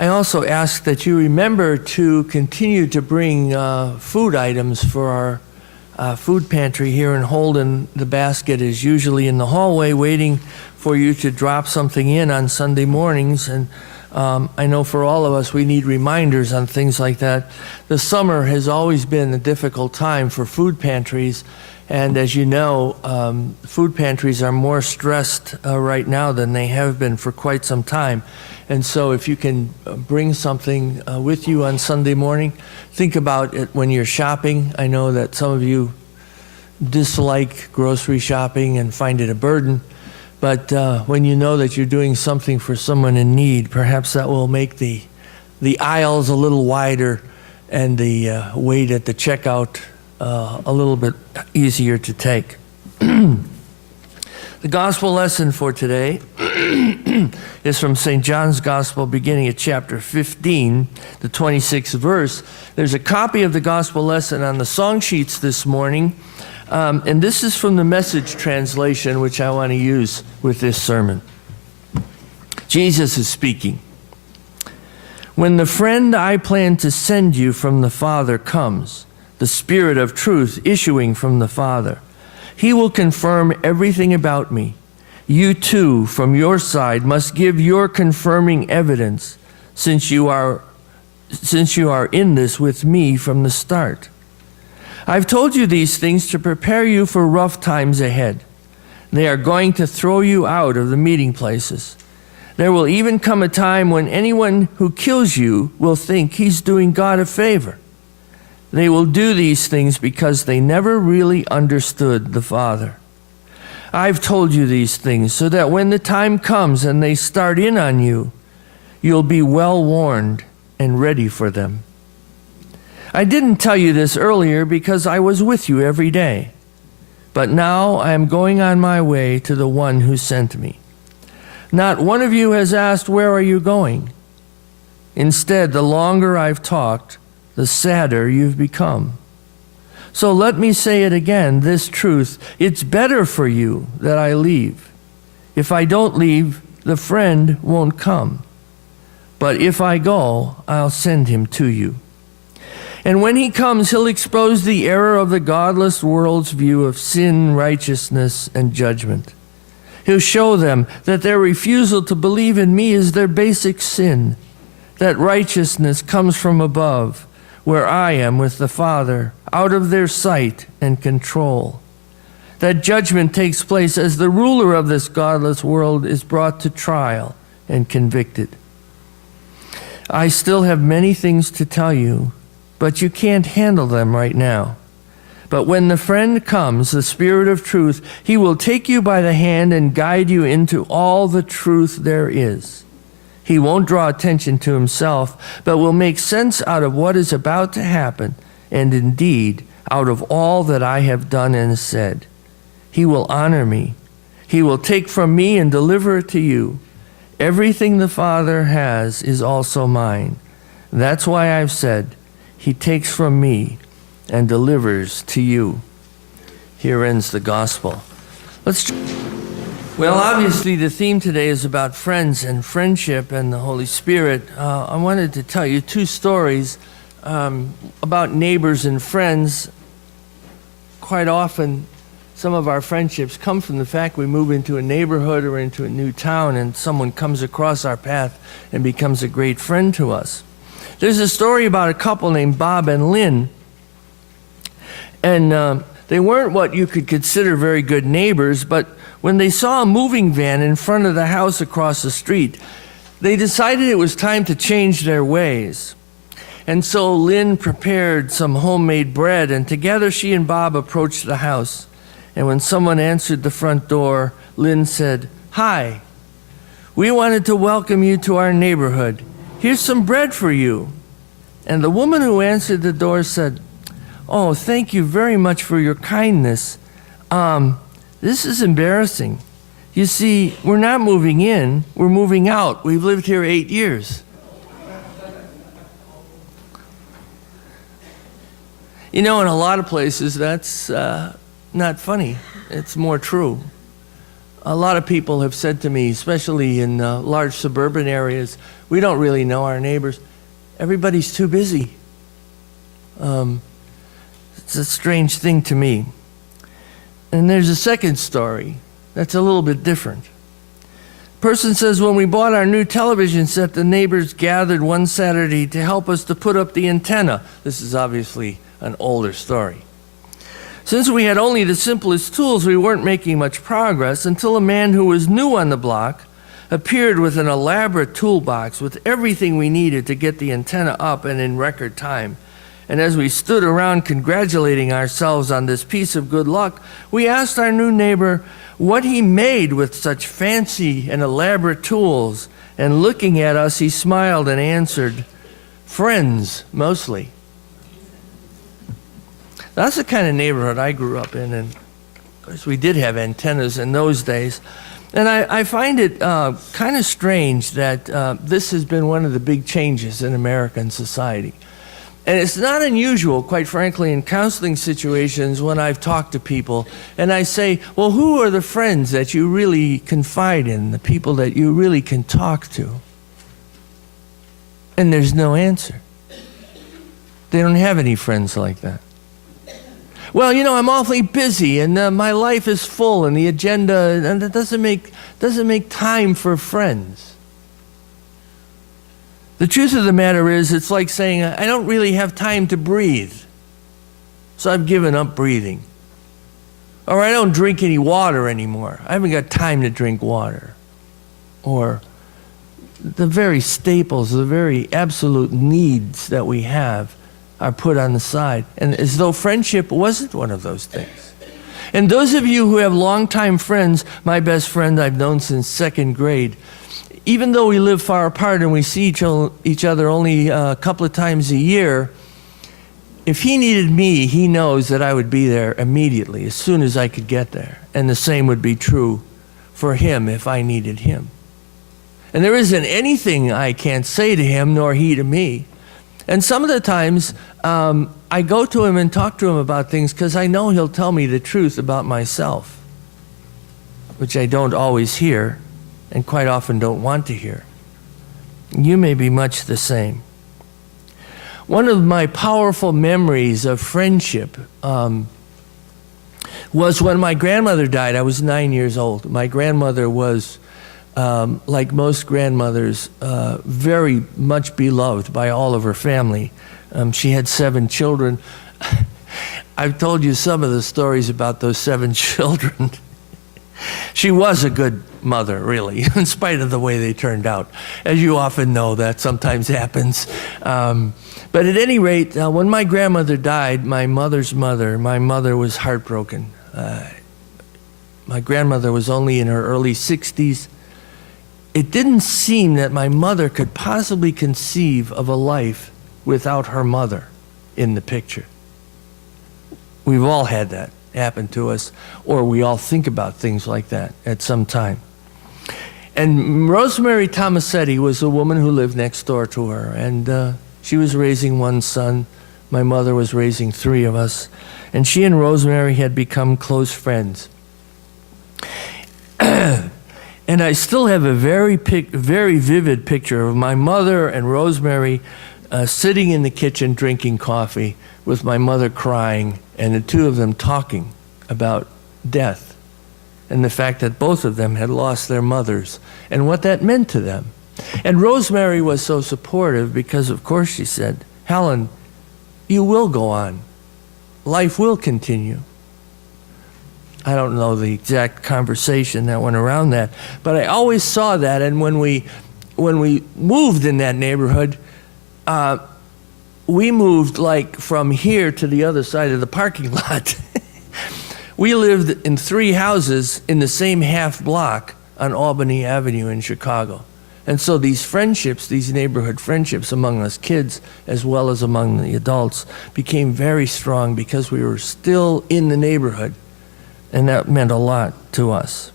I also ask that you remember to continue to bring food items for our food pantry here in Holden. The basket is usually in the hallway waiting for you to drop something in on Sunday mornings. And I know for all of us, we need reminders on things like that. The summer has always been a difficult time for food pantries. And as you know, food pantries are more stressed right now than they have been for quite some time. And so if you can bring something with you on Sunday morning, think about it when you're shopping. I know that some of you dislike grocery shopping and find it a burden. But when you know that you're doing something for someone in need, perhaps that will make the aisles a little wider and the wait at the checkout a little bit easier to take. The gospel lesson for today is from St. John's Gospel, beginning at chapter 15, the 26th verse. There's a copy of the gospel lesson on the song sheets this morning, and this is from the Message translation, which I want to use with this sermon. Jesus is speaking. When the friend I plan to send you from the Father comes, the Spirit of truth issuing from the Father, He will confirm everything about me. You too, from your side, must give your confirming evidence, since you are in this with me from the start. I've told you these things to prepare you for rough times ahead. They are going to throw you out of the meeting places. There will even come a time when anyone who kills you will think he's doing God a favor. They will do these things because they never really understood the Father. I've told you these things so that when the time comes and they start in on you, you'll be well warned and ready for them. I didn't tell you this earlier because I was with you every day. But now I am going on my way to the one who sent me. Not one of you has asked, "Where are you going?" Instead, the longer I've talked, the sadder you've become. So let me say it again, this truth: it's better for you that I leave. If I don't leave, the friend won't come. But if I go, I'll send him to you. And when he comes, he'll expose the error of the godless world's view of sin, righteousness, and judgment. He'll show them that their refusal to believe in me is their basic sin, that righteousness comes from above, where I am with the Father, out of their sight and control. That judgment takes place as the ruler of this godless world is brought to trial and convicted. I still have many things to tell you, but you can't handle them right now. But when the friend comes, the Spirit of truth, he will take you by the hand and guide you into all the truth there is. He won't draw attention to himself, but will make sense out of what is about to happen, and indeed out of all that I have done and said. He will honor me. He will take from me and deliver it to you. Everything the Father has is also mine. That's why I've said, He takes from me and delivers to you. Here ends the gospel. Well, obviously the theme today is about friends and friendship and the Holy Spirit. I wanted to tell you two stories about neighbors and friends. Quite often, some of our friendships come from the fact we move into a neighborhood or into a new town and someone comes across our path and becomes a great friend to us. There's a story about a couple named Bob and Lynn. And they weren't what you could consider very good neighbors, but when they saw a moving van in front of the house across the street, they decided it was time to change their ways. And so Lynn prepared some homemade bread, and together she and Bob approached the house. And when someone answered the front door, Lynn said, "Hi, we wanted to welcome you to our neighborhood. Here's some bread for you." And the woman who answered the door said, "Oh, thank you very much for your kindness. This is embarrassing. You see, we're not moving in, we're moving out. We've lived here 8 years." You know, in a lot of places, that's not funny. It's more true. A lot of people have said to me, especially in large suburban areas, we don't really know our neighbors. Everybody's too busy. It's a strange thing to me. And there's a second story that's a little bit different. Person says, when we bought our new television set, the neighbors gathered one Saturday to help us to put up the antenna. This is obviously an older story. Since we had only the simplest tools, we weren't making much progress until a man who was new on the block appeared with an elaborate toolbox with everything we needed to get the antenna up and in record time. And as we stood around congratulating ourselves on this piece of good luck, we asked our new neighbor what he made with such fancy and elaborate tools. And looking at us, he smiled and answered, "Friends, mostly." That's the kind of neighborhood I grew up in, and of course we did have antennas in those days. And I find it kind of strange that this has been one of the big changes in American society. And it's not unusual, quite frankly, in counseling situations when I've talked to people and I say, well, who are the friends that you really confide in, the people that you really can talk to? And there's no answer. They don't have any friends like that. Well, you know, I'm awfully busy and my life is full and the agenda, and it doesn't make time for friends. The truth of the matter is, it's like saying, I don't really have time to breathe, so I've given up breathing. Or I don't drink any water anymore. I haven't got time to drink water. Or the very staples, the very absolute needs that we have are put on the side, and as though friendship wasn't one of those things. And those of you who have longtime friends, my best friend I've known since second grade, even though we live far apart and we see each other only a couple of times a year, if he needed me, he knows that I would be there immediately, as soon as I could get there. And the same would be true for him if I needed him. And there isn't anything I can't say to him, nor he to me. And some of the times, I go to him and talk to him about things because I know he'll tell me the truth about myself, which I don't always hear and quite often don't want to hear. You may be much the same. One of my powerful memories of friendship was when my grandmother died. I was 9 years old. My grandmother was, like most grandmothers, very much beloved by all of her family. She had 7 children. I've told you some of the stories about those 7 children. She was a good mother, really, in spite of the way they turned out. As you often know, that sometimes happens. But at any rate, when my grandmother died, my mother was heartbroken. My grandmother was only in her early 60s. It didn't seem that my mother could possibly conceive of a life without her mother in the picture. We've all had that happen to us, or we all think about things like that at some time. And Rosemary Tomasetti was a woman who lived next door to her, and she was raising 1 son. My mother was raising 3 of us, and she and Rosemary had become close friends. And I still have a very vivid picture of my mother and Rosemary sitting in the kitchen drinking coffee with my mother crying and the 2 of them talking about death and the fact that both of them had lost their mothers and what that meant to them. And Rosemary was so supportive because, of course, she said, "Helen, you will go on. Life will continue." I don't know the exact conversation that went around that, but I always saw that. And when we moved in that neighborhood, we moved like from here to the other side of the parking lot. We lived in 3 houses in the same half block on Albany Avenue in Chicago. And so these friendships, these neighborhood friendships among us kids as well as among the adults became very strong because we were still in the neighborhood. And that meant a lot to us.